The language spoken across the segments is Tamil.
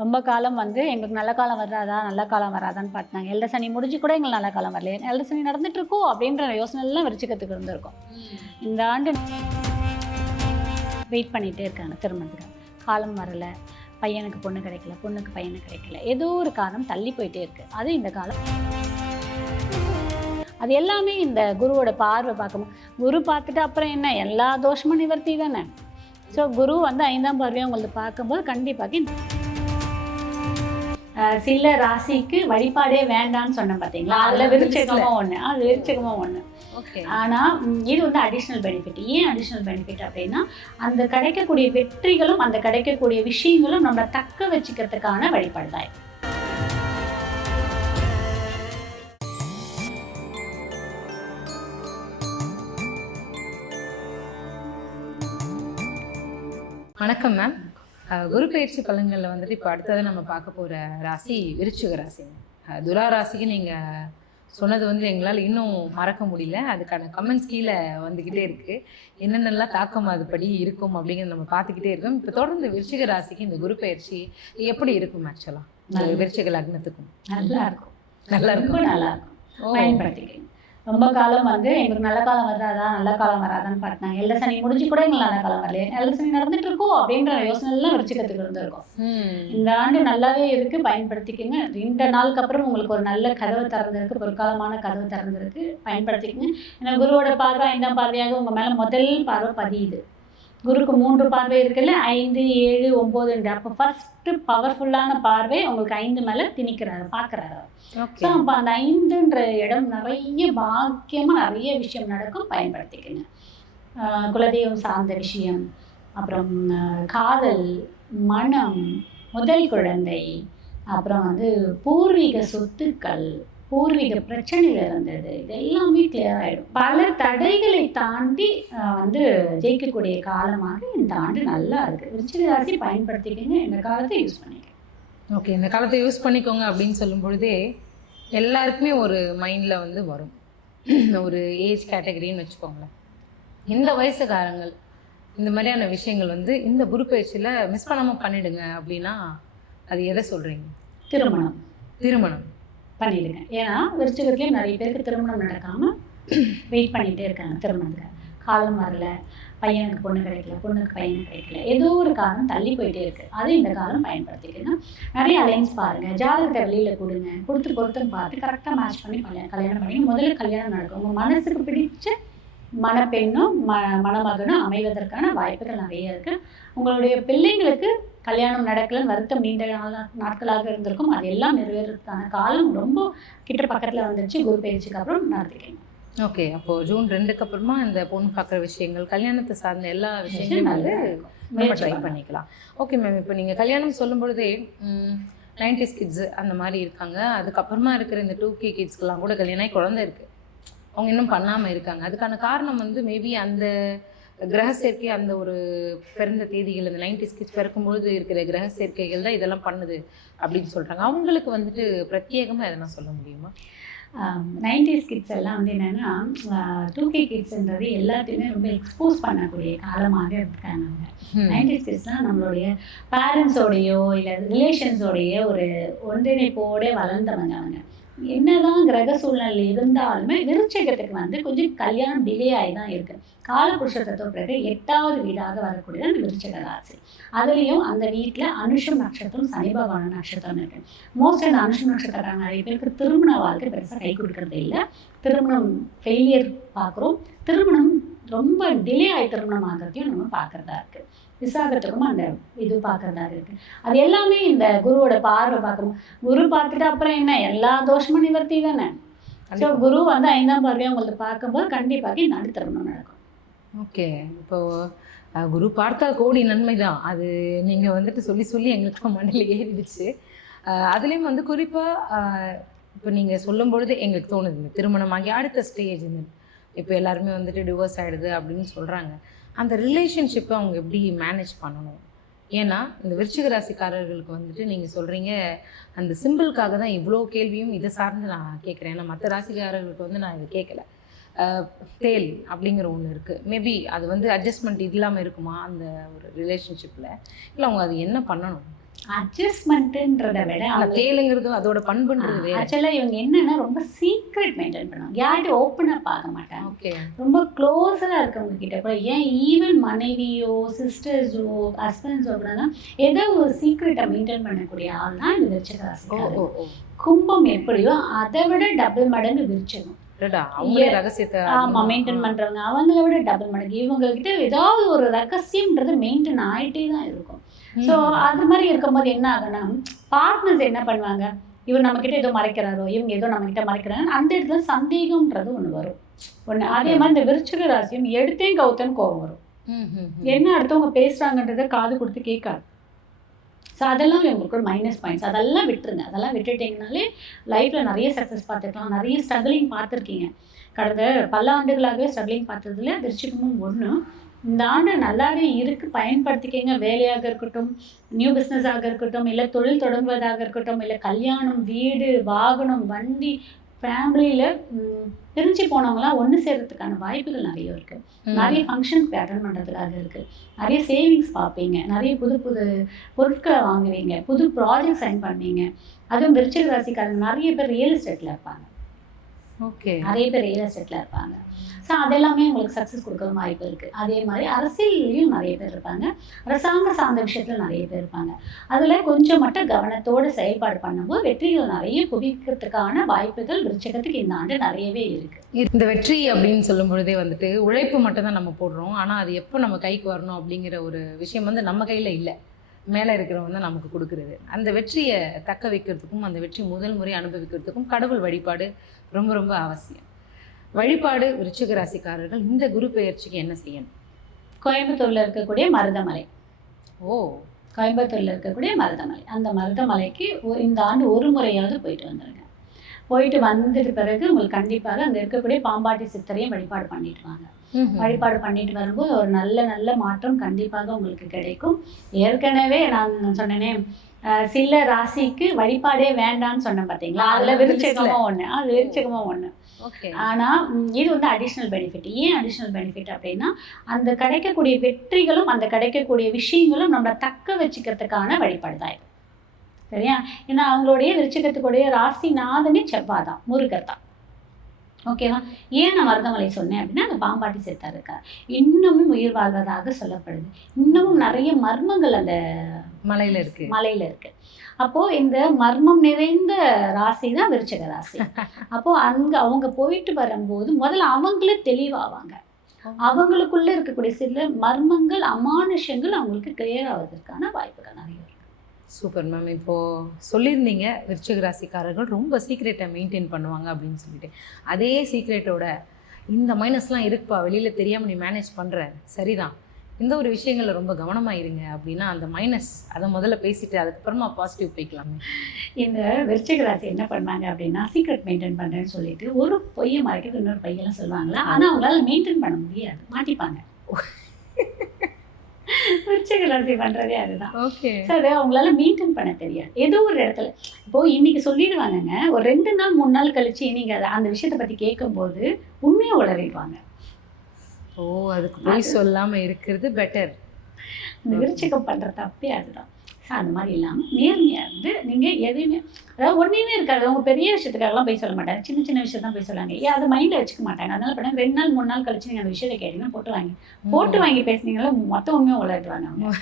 ரொம்ப காலம் வந்து எங்களுக்கு நல்ல காலம் வராதா, நல்ல காலம் வராதான்னு பார்த்தாங்க. எல்ட சனி முடிஞ்சு கூட எங்களுக்கு நல்ல காலம் வரலையே. எல்ட சனி நடந்துட்டு இருக்கோ அப்படின்ற யோசனைலாம் விருச்சிகத்துக்கு இருந்திருக்கும். இந்த ஆண்டு வெயிட் பண்ணிகிட்டே இருக்காங்க திருமணத்துக்கு. காலம் வரலை, பையனுக்கு பொண்ணு கிடைக்கல, பொண்ணுக்கு பையனு கிடைக்கல. ஏதோ ஒரு காரணம் தள்ளி போயிட்டே இருக்குது. அது இந்த காலம். அது எல்லாமே இந்த குருவோட பார்வை பார்க்கணும். குரு பார்த்துட்டு அப்புறம் என்ன, எல்லா தோஷமும் நிவர்த்தி தானே. ஸோ குரு வந்து 5ஆம் பார்வையாக உங்களுக்கு பார்க்கும்போது கண்டிப்பாக சில ராசிக்கு வழிபாடே வேண்டான்னு சொன்னேன் பார்த்தீங்களா, அதில் விருச்சிகமும் ஒன்று, அது விருச்சிகமும் ஒன்று. ஓகே. ஆனால் இது வந்து அடிஷ்னல் பெனிஃபிட். ஏன் அடிஷ்னல் பெனிஃபிட் அப்படின்னா, அந்த கிடைக்கக்கூடிய வெற்றிகளும் அந்த கிடைக்கக்கூடிய விஷயங்களும் நம்ம தக்க வச்சுக்கிறதுக்கான வழிபாடு தான். வணக்கம் மேம். குரு பயிற்சி பலன்களில் வந்துட்டு இப்போ அடுத்தது நம்ம பார்க்க போகிற ராசி விருச்சிக ராசிங்க. துலா ராசிக்கு நீங்கள் சொன்னது வந்து எங்களால் இன்னும் மறக்க முடியல. அதுக்கான கமெண்ட்ஸ் கீழே வந்துக்கிட்டே இருக்குது. என்னென்னலாம் தாக்கம் அதுபடி இருக்கும் அப்படிங்கிறத நம்ம பார்த்துக்கிட்டே இருக்கோம். இப்போ தொடர்ந்து விருச்சிக ராசிக்கு இந்த குரு பயிற்சி எப்படி இருக்கும்? ஆக்சுவலாக விருச்சிக லக்னத்துக்கும் நல்லா இருக்கும். நல்லா இருக்கும். நல்லா இருக்கும். பயன்படுத்திக்கிறேன். ரொம்ப காலம் வந்து எங்களுக்கு நல்ல காலம் வராதா, நல்ல காலம் வராதான்னு பார்த்தாங்க. எல்ட சனி முடிஞ்சு கூட எங்களுக்கு நல்ல காலம் வரலையே. எல்ட சனி நடந்துட்டு இருக்கோ அப்படின்ற யோசனைலாம் விருச்சிகத்துக்கு இருந்திருக்கும். இந்த ஆண்டு நல்லாவே இருக்கு, பயன்படுத்திக்கங்க. 2 நாளுக்கு அப்புறம் உங்களுக்கு ஒரு நல்ல கதவு திறந்திருக்கு, பொற்காலமான கதவு திறந்திருக்கு, பயன்படுத்திக்கங்க. ஏன்னா குருவோட பார்வை 5ஆம் பார்வையாக உங்க மேல முதல் பார்வை பதியுது. குருக்கு 3 பார்வை இருக்குல்ல, 5, 7, 9. அப்போ ஃபர்ஸ்ட் பவர்ஃபுல்லான பார்வை உங்களுக்கு 5 மேலே திணிக்கிறாரு, பார்க்குறாரு. ஸோ அப்போ அந்த 5ன்ற இடம் நிறைய பாக்கியமாக நிறைய விஷயம் நடக்கும், பயன்படுத்திக்கங்க. குலதெய்வம் சார்ந்த விஷயம், அப்புறம் காதல், மனம், முதல் குழந்தை, அப்புறம் வந்து பூர்வீக சொத்துக்கள், பூர்வீக பிரச்சனைகள் இருந்தது, இது எல்லாமே கிளியர் ஆகிடும். பல தடைகளை தாண்டி வந்து ஜெயிக்கக்கூடிய காலமாக இந்த ஆண்டு நல்லா இருக்குது. விருச்சிக ராசி பயன்படுத்திக்கிங்க, இந்த காலத்தை யூஸ் பண்ணிக்கங்க. ஓகே. இந்த காலத்தை யூஸ் பண்ணிக்கோங்க அப்படின்னு சொல்லும் பொழுதே எல்லாருக்குமே ஒரு மைண்டில் வந்து வரும், ஒரு ஏஜ் கேட்டகரின்னு வச்சுக்கோங்களேன். இந்த வயசுக்காரங்கள் இந்த மாதிரியான விஷயங்கள் வந்து இந்த குரு பயிற்சியில் மிஸ் பண்ணாமல் பண்ணிடுங்க அப்படின்னா அது எதை சொல்கிறீங்க? திருமணம் பண்ணிடுங்க. ஏன்னா விருச்சிகத்துலேயும் நிறைய பேருக்கு திருமணம் நடக்காமல் வெயிட் பண்ணிகிட்டே இருக்காங்க. திருமணத்துக்கு காலம் வரல, பையனுக்கு பொண்ணு கிடைக்கல, பொண்ணுக்கு பையனு கிடைக்கல, ஏதோ ஒரு காரணம் தள்ளி போயிட்டே இருக்குது. அது இந்த காலம் பயன்படுத்திக்கணும். நிறைய அலைன்ஸ் பாருங்கள், ஜாதகத்தை வெளியில் கொடுங்க, கொடுத்து பொருத்தம் பார்த்து கரெக்டாக மேட்ச் பண்ணி கல்யாணம் பண்ணி முதல்ல கல்யாணம் நடக்கும். உங்கள் மனசுக்கு பிடிச்ச மணப்பெண்ணும் மணமகனும் அமைவதற்கான வாய்ப்புகள் நிறைய இருக்குது. உங்களுடைய பிள்ளைங்களுக்கு கல்யாணம் நடக்கலன்னு வருத்தம் நீண்ட நாட்களாக இருந்திருக்கும், அது எல்லாம் நிறைவேறதுக்கான காலம் ரொம்ப கிட்ட பக்கத்தில் வந்துருச்சு. குரு பயிற்சிக்கு அப்புறம் நடத்திக்கணும். ஓகே. அப்போது ஜூன் 2க்கு அப்புறமா இந்த பொண்ணு பார்க்குற விஷயங்கள், கல்யாணத்தை சார்ந்த எல்லா விஷயங்களும் வந்து நம்ம ட்ரை பண்ணிக்கலாம். Okay ma'am. இப்போ நீங்கள் கல்யாணம் சொல்லும் பொழுதே 90s கிட்ஸு அந்த மாதிரி இருக்காங்க, அதுக்கப்புறமா இருக்கிற இந்த 2K கிட்ஸ்க்கெலாம் கூட கல்யாணம் குழந்தை இருக்குது, அவங்க இன்னும் பண்ணாமல் இருக்காங்க. அதுக்கான காரணம் வந்து மேபி அந்த கிரக சேர்க்கை, அந்த ஒரு பிறந்த தேதிகள், அந்த 90s கிட்ஸ் பிறக்கும்பொழுது இருக்கிற கிரக சேர்க்கைகள் தான் இதெல்லாம் பண்ணுது அப்படின்னு சொல்கிறாங்க. அவங்களுக்கு வந்துட்டு பிரத்யேகமாக எதனா சொல்ல முடியுமா? 90s கிட்ஸ் எல்லாம் வந்து என்னென்னா 2K கிட்ஸுன்றது எல்லாத்தையுமே ரொம்ப எக்ஸ்போஸ் பண்ணக்கூடிய காலமாக இருக்காங்க. 90s கிட்ஸ்லாம் நம்மளுடைய பேரண்ட்ஸோடையோ இல்லை ரிலேஷன்ஸோடைய ஒரு ஒன்றிணைப்போட வளர்ந்தவங்க. அவங்க என்னதான் கிரக சூழ்நிலை இருந்தாலுமே விருச்சிகத்துக்கு வந்து கொஞ்சம் கல்யாணம் டிலே ஆகி தான் இருக்குது. காலபுருஷ தத்துவ பிறகு 8வது வீடாக வரக்கூடியது அந்த விருச்சிக ராசி. அதுலேயும் அந்த வீட்டில் அனுஷம் நட்சத்திரம், சனி பகவான நட்சத்திரம் இருக்குது. மோஸ்ட் அந்த அனுஷம் நட்சத்திரம் நிறைய பேருக்கு திருமண வாழ்க்கை பெருசாக கை கொடுக்கறது இல்லை. திருமணம் ஃபெயிலியர் பார்க்குறோம், திருமணம் ரொம்ப டிலே ஆகி திருமணம் ஆகிறதையும் நம்ம பார்க்குறதா இருக்குது. விசாகத்துக்கும் அந்த இது பார்க்குறதா இருக்குது. அது எல்லாமே இந்த குருவோட பார்வை பார்க்கணும். குரு பார்த்துட்டு அப்புறம் என்ன, எல்லா தோஷமும் நிவர்த்தி தானே. ஸோ குரு வந்து 5ஆம் பார்வையாக உங்களுக்கு பார்க்கும்போது கண்டிப்பாக இந்த ஆண்டு திருமணம் நடக்கும். ஓகே. இப்போது குரு பார்த்தா கோடி நன்மை தான், அது நீங்கள் வந்துட்டு சொல்லி எங்களுக்கு மண்ணில் ஏறிடுச்சு. அதுலேயும் வந்து குறிப்பாக இப்போ நீங்கள் சொல்லும் பொழுது எங்களுக்கு தோணுது, இந்த திருமணமாகி அடுத்த ஸ்டேஜ் இப்போ எல்லாருமே வந்துட்டு டிவோர்ஸ் ஆகிடுது அப்படின்னு சொல்கிறாங்க. அந்த ரிலேஷன்ஷிப்பை அவங்க எப்படி மேனேஜ் பண்ணணும்? ஏன்னா இந்த விருச்சிக ராசிக்காரர்களுக்கு வந்துட்டு நீங்கள் சொல்கிறீங்க அந்த சிம்பிளுக்காக தான் இவ்வளோ கேள்வியும் இதை சார்ந்து நான் கேட்குறேன். ஏன்னா மற்ற ராசிக்காரர்களுக்கு வந்து நான் இதை கேட்கல. தேல் அப்படிங்கிற ஒன்று இருக்குது. மேபி அது வந்து அட்ஜஸ்ட்மெண்ட் இல்லாமல் இருக்குமா அந்த ஒரு ரிலேஷன்ஷிப்பில், இல்லை அவங்க அது என்ன பண்ணணும்? அட்ஜஸ்ட்மெண்ட்டுன்றதை விட ஆனால் தேலுங்கிறது அதோட பண்புன்றது வேறு. ஆக்சுவலாக இவங்க என்னென்னா ரொம்ப சீக்ரெட் மெயின்டைன் பண்ணுவாங்க, யார்கிட்ட ஓப்பன் அப் ஆக மாட்டாங்க. ஓகே. ரொம்ப க்ளோஸாக இருக்கவங்க கிட்ட கூட, ஏன் ஈவன் மனைவியோ சிஸ்டர்ஸோ ஹஸ்பண்ட்ஸோ கூட ஏதோ ஒரு சீக்ரெட்டை மெயின்டைன் பண்ணக்கூடிய ஆள் தான் இந்த விருச்சிக ராசிக்காரர். கும்பம் எப்படியோ அதை விட டபுள் மடங்கு விருச்சிகம். அவங்களே ரகசியத்தை மெயின்டைன் பண்றவங்க அவங்கள விட டபுள் மடங்கு. இவங்க கிட்ட ஏதாவது ஒரு ரகசியம்ன்றது மெயின்டைன் ஆகிட்டே தான் இருக்கும். ஸோ அது மாதிரி இருக்கும்போது என்ன ஆகுனா, பார்ட்னர்ஸ் என்ன பண்ணுவாங்க, இவர் நம்ம கிட்ட ஏதோ மறைக்கிறாரோ, இவங்க ஏதோ நம்ம கிட்ட மறைக்கிறாங்க, அந்த இடத்துல சந்தேகம்ன்றது ஒன்று வரும். ஒன்று அதே மாதிரி இந்த விருச்சிக ராசியும் எடுத்தேன் கவுத்தன்னு கோபம் வரும். என்ன அடுத்தவங்க பேசுறாங்கன்றதை காது கொடுத்து கேட்காது. ஸோ அதெல்லாம் உங்களுக்கு ஒரு மைனஸ் பாயிண்ட்ஸ். அதெல்லாம் விட்டுருங்க. அதெல்லாம் விட்டுட்டிங்கனாலே லைஃப்பில் நிறைய சக்ஸஸ் பார்த்துக்கலாம். நிறைய ஸ்ட்ரகிளிங் பார்த்துருக்கீங்க. கடந்த பல ஆண்டுகளாகவே ஸ்ட்ரகிளிங் பார்த்ததுல விருச்சிகமும் ஒன்று. இந்த ஆண்டு நல்லாவே இருக்குது, பயன்படுத்திக்கிங்க. வேலையாக இருக்கட்டும், நியூ பிஸ்னஸாக இருக்கட்டும், இல்லை தொழில் தொடங்குவதாக இருக்கட்டும், இல்லை கல்யாணம், வீடு, வாகனம், வண்டி, ஃபேமிலியில் பிரிஞ்சு போனவங்களாம் ஒன்று சேர்கிறதுக்கான வாய்ப்புகள் நிறைய இருக்குது. நிறைய ஃபங்க்ஷனுக்கு அட்டன் பண்ணுறதுக்காக இருக்குது. நிறைய சேவிங்ஸ் பார்ப்பீங்க, நிறைய புது புது பொருட்களை வாங்குவீங்க, புது ப்ராஜெக்ட் சைன் பண்ணுவீங்க. அதுவும் விருச்சிக ராசிக்காரங்க நிறைய பேர் ரியல் எஸ்டேட்டில் இருப்பாங்க. ஓகே. நிறைய பேர் ரியல் எஸ்டேட்டில் இருப்பாங்க. ஸோ அதெல்லாமே உங்களுக்கு சக்ஸஸ் கொடுக்க வாய்ப்பு இருக்குது. அதே மாதிரி அரசியல்லையும் நிறைய பேர் இருப்பாங்க, அரசாங்க சார்ந்த விஷயத்தில் நிறைய பேர் இருப்பாங்க. அதில் கொஞ்சம் மட்டும் கவனத்தோடு செயல்பாடு பண்ணும்போது வெற்றிகள் நிறைய குவிக்கிறதுக்கான வாய்ப்புகள் விருச்சிகத்துக்கு இந்த ஆண்டு நிறையவே இருக்குது. இந்த வெற்றி அப்படின்னு சொல்லும் பொழுதே வந்துட்டு உழைப்பு மட்டும் தான் நம்ம போடுறோம். ஆனால் அது எப்போ நம்ம கைக்கு வரணும் அப்படிங்கிற ஒரு விஷயம் வந்து நம்ம கையில் இல்லை, மேலே இருக்கிறவங்க தான் நமக்கு கொடுக்குறது. அந்த வெற்றியை தக்க வைக்கிறதுக்கும் அந்த வெற்றி முதல் முறை அனுபவிக்கிறதுக்கும் கடவுள் வழிபாடு ரொம்ப ரொம்ப அவசியம். வழிபாடு விருச்சிக ராசிக்காரர்கள் இந்த குரு பெயர்ச்சிக்கு என்ன செய்யணும்? கோயம்புத்தூரில் இருக்கக்கூடிய மருதமலை. கோயம்புத்தூரில் இருக்கக்கூடிய மருதமலை, அந்த மருதமலைக்கு இந்த ஆண்டு ஒரு முறையாவது போயிட்டு வந்துடுங்க. போயிட்டு வந்துட்டு பிறகு உங்களுக்கு கண்டிப்பாக அங்கே இருக்கக்கூடிய பாம்பாட்டி சித்தரையும் வழிபாடு பண்ணிட்டு வாங்க. வழிபாடு பண்ணிட்டு வரும்போது ஒரு நல்ல நல்ல மாற்றம் கண்டிப்பாக உங்களுக்கு கிடைக்கும். ஏற்கனவே நான் சொன்னேனே, சில ராசிக்கு வழிபாடே வேண்டான்னு சொன்னேன் பார்த்தீங்களா, அதில் விருச்சிகமும் ஒன்று, அது விருச்சிகமும் ஒன்று. ஆனால் இது வந்து அடிஷ்னல் பெனிஃபிட். ஏன் அடிஷ்னல் பெனிஃபிட் அப்படின்னா, அந்த கிடைக்கக்கூடிய வெற்றிகளும் அந்த கிடைக்கக்கூடிய விஷயங்களும் நம்ம தக்க வச்சுக்கிறதுக்கான வழிபாடு தான் இது. சரியா? ஏன்னா அவங்களுடைய விருச்சிகத்துக்குடைய ராசிநாதனே செவ்வாய் தான், முருகர் தான். ஓகேவா? ஏன் நான் மருதமலை சொன்னேன் அப்படின்னா, அந்த பாம்பாட்டி சித்தர் இருக்கார், இன்னமும் உயிர் வாழ்வதாக சொல்லப்படுது. இன்னமும் நிறைய மர்மங்கள் அந்த மலையில் இருக்கு. அப்போது இந்த மர்மம் நிறைந்த ராசி தான் விருச்சிக ராசி. அப்போது அங்கே அவங்க போயிட்டு வரும்போது முதல்ல அவங்களே தெளிவாவாங்க. அவங்களுக்குள்ளே இருக்கக்கூடிய சில மர்மங்கள், அமானுஷங்கள் அவங்களுக்கு கிளியர் ஆவதற்கான வாய்ப்புகள் நிறைய இருக்கு. Super ma'am. இப்போது சொல்லியிருந்தீங்க விருச்சிக ராசிக்காரர்கள் ரொம்ப சீக்ரெட்டை மெயின்டைன் பண்ணுவாங்க அப்படின்னு சொல்லிட்டு, அதே சீக்ரெட்டோட இந்த மைனஸ்லாம் இருக்குப்பா, வெளியில் தெரியாமல் நீ மேனேஜ் பண்ணுற, சரிதான், இந்த ஒரு விஷயங்களில் ரொம்ப கவனமாக இருங்க அப்படின்னா அந்த மைனஸ் அதை முதல்ல பேசிட்டு அதுக்கப்புறமா பாசிட்டிவ் போய்க்கலாமே. இந்த விருச்சிக ராசி என்ன பண்ணாங்க அப்படின்னா, சீக்ரெட் மெயின்டைன் பண்ணுறேன்னு சொல்லிட்டு ஒரு பொய்யை மறைக்கிறது இன்னொரு பையெல்லாம் சொல்லுவாங்களா, ஆனால் அவங்களால மெயின்டைன் பண்ண முடியாது, மாட்டிப்பாங்க. விருச்சிக ராசி பண்ணுறதே அதுதான். ஓகே. சார் அவங்களால மெயின்டைன் பண்ண தெரியாது. ஏதோ ஒரு இடத்துல இப்போது இன்றைக்கி சொல்லிடுவாங்கங்க, ஒரு 2 நாள் 3 நாள் கழிச்சு நீங்கள் அந்த விஷயத்தை பற்றி கேட்கும்போது உண்மையை உளறிடுவாங்க. அதுக்கு போய் சொல்லாமல் இருக்கிறது பெட்டர். இந்த விருச்சிகம் பண்ணுற தப்பே அதுதான். ஸோ அந்த மாதிரி இல்லாமல் நேர்மையாக இருந்து நீங்கள் எதையுமே, அதாவது ஒன்றுமே இருக்காது, அவங்க பெரிய விஷயத்துக்காகலாம் போய் சொல்ல மாட்டாங்க, சின்ன சின்ன விஷயம் தான் போய் சொல்லுவாங்க. ஏன் அதை மைண்டில் வச்சுக்க மாட்டாங்க. அதனால பண்ணாங்க 2 நாள் 3 நாள் கழிச்சு நீங்கள் அந்த விஷயத்தை கேட்டிங்கன்னா போட்டு வாங்கி பேசுனீங்களா மொத்தம் உண்மையாக உளறிடுவாங்க அவங்க.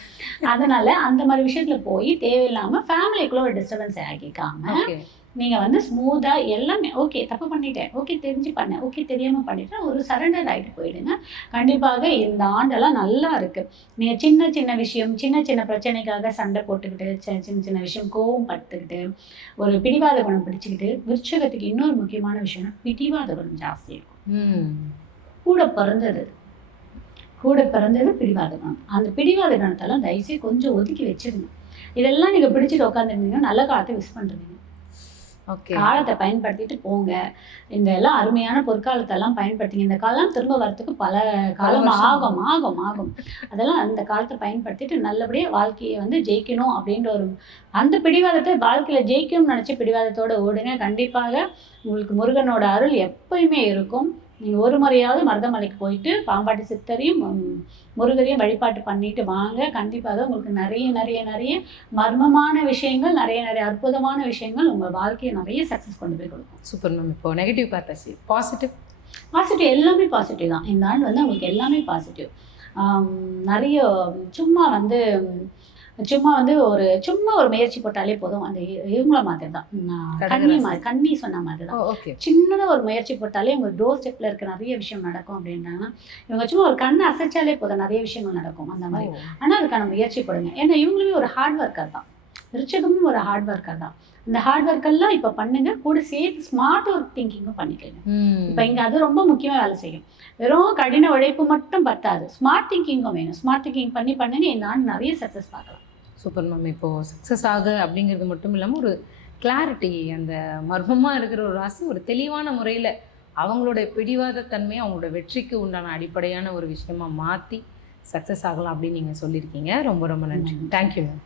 அதனால் அந்த மாதிரி விஷயத்தில் போய் தேவையில்லாமல் ஃபேமிலிக்குள்ளே ஒரு டிஸ்டர்பன்ஸ் ஆகிக்காமல் நீங்கள் வந்து ஸ்மூத்தாக எல்லாமே ஓகே தப்பு பண்ணிட்டேன், ஓகே தெரிஞ்சு பண்ணேன், ஓகே தெரியாமல் பண்ணிட்டேன், ஒரு சரண்டர் ஆகிட்டு போயிடுங்க. கண்டிப்பாக இந்த ஆண்டெல்லாம் நல்லா இருக்குது. நீங்கள் சின்ன சின்ன விஷயம், சின்ன சின்ன பிரச்சனைக்காக சண்டை போட்டுக்கிட்டு, சின்ன சின்ன விஷயம் கோவம் பட்டுக்கிட்டு, ஒரு பிடிவாத குணம் பிடிச்சிக்கிட்டு, விருச்சிகத்துக்கு இன்னொரு முக்கியமான விஷயம்னா பிடிவாத குணம் ஜாஸ்தி இருக்கும். கூட பிறந்தது பிடிவாத குணம். அந்த பிடிவாத குணத்தெல்லாம் தயவுசெய்து கொஞ்சம் ஒதுக்கி வச்சிருங்க. இதெல்லாம் நீங்கள் பிடிச்சிட்டு உட்காந்துருந்தீங்கன்னா நல்ல காலத்தை மிஸ் பண்ணுறீங்க. காலத்தை பயன்படுத்திட்டு போங்க. இந்த எல்லாம் அருமையான பொற்காலத்தெல்லாம் பயன்படுத்திங்க. இந்த காலம் திரும்ப வரத்துக்கு பல காலம் ஆகும். அதெல்லாம் அந்த காலத்தை பயன்படுத்திட்டு நல்லபடியாக வாழ்க்கையை வந்து ஜெயிக்கணும் அப்படின்ற ஒரு அந்த பிடிவாதத்தை வாழ்க்கையில் ஜெயிக்கணும்னு நினச்சி பிடிவாதத்தோடு ஓடுங்க. கண்டிப்பாக உங்களுக்கு முருகனோட அருள் எப்பயுமே இருக்கும். நீங்கள் ஒரு முறையாவது மருதமலைக்கு போயிட்டு பாம்பாட்டி சித்தரையும் முருகரையும் வழிபாட்டு பண்ணிட்டு வாங்க. கண்டிப்பாக உங்களுக்கு நிறைய நிறைய நிறைய மர்மமான விஷயங்கள், நிறைய நிறைய அற்புதமான விஷயங்கள் உங்கள் வாழ்க்கையை நிறைய சக்ஸஸ் கொண்டு போய் கொடுக்கும். Super ma'am. இப்போ நெகட்டிவ் பார்த்தாச்சு, பாசிட்டிவ் எல்லாமே பாசிட்டிவ் தான். இந்த ஆண்டு வந்து உங்களுக்கு எல்லாமே பாசிட்டிவ். நிறைய சும்மா வந்து ஒரு முயற்சி போட்டாலே போதும். அந்த இவங்கள மாதிரி தான், கண்ணி சொன்ன மாதிரி தான். சின்னதாக ஒரு முயற்சி போட்டாலே உங்கள் டோர் ஸ்டெப்பில் இருக்க நிறைய விஷயம் நடக்கும் அப்படின்றாங்கன்னா, இவங்க சும்மா ஒரு கண்ணை அசைச்சாலே போதும் நிறைய விஷயங்கள் நடக்கும் அந்த மாதிரி. ஆனால் அதுக்கான முயற்சி போடுங்க. ஏன்னா இவங்களுமே ஒரு ஹார்ட் ஒர்க்கர் தான், விருச்சிகமும் ஒரு ஹார்ட் ஒர்க்கர் தான். இந்த ஹார்ட் ஒர்க்கெல்லாம் இப்போ பண்ணுங்க, கூட சேர்த்து ஸ்மார்ட் ஒர்க் திங்கிங்கும் பண்ணிக்கங்க. இப்போ இங்கே அது ரொம்ப முக்கியமாக வேலை செய்யும். வெறும் கடின உழைப்பு மட்டும் பத்தாது, ஸ்மார்ட் திங்கிங்கும் வேணும். ஸ்மார்ட் திங்கிங் பண்ணுங்க, இந்த ஆண்டு நிறைய சக்ஸஸ் பார்க்கலாம். Super ma'am. இப்போது சக்ஸஸ் ஆக அப்படிங்கிறது மட்டும் இல்லாமல் ஒரு கிளாரிட்டி, அந்த மர்மமாக இருக்கிற ஒரு ராசி ஒரு தெளிவான முறையில் அவங்களோட பிடிவாத தன்மையை அவங்களோட வெற்றிக்கு உண்டான அடிப்படையான ஒரு விஷயமா மாற்றி சக்ஸஸ் ஆகலாம் அப்படின்னு நீங்கள் சொல்லியிருக்கீங்க. ரொம்ப ரொம்ப நன்றி. Thank you ma'am.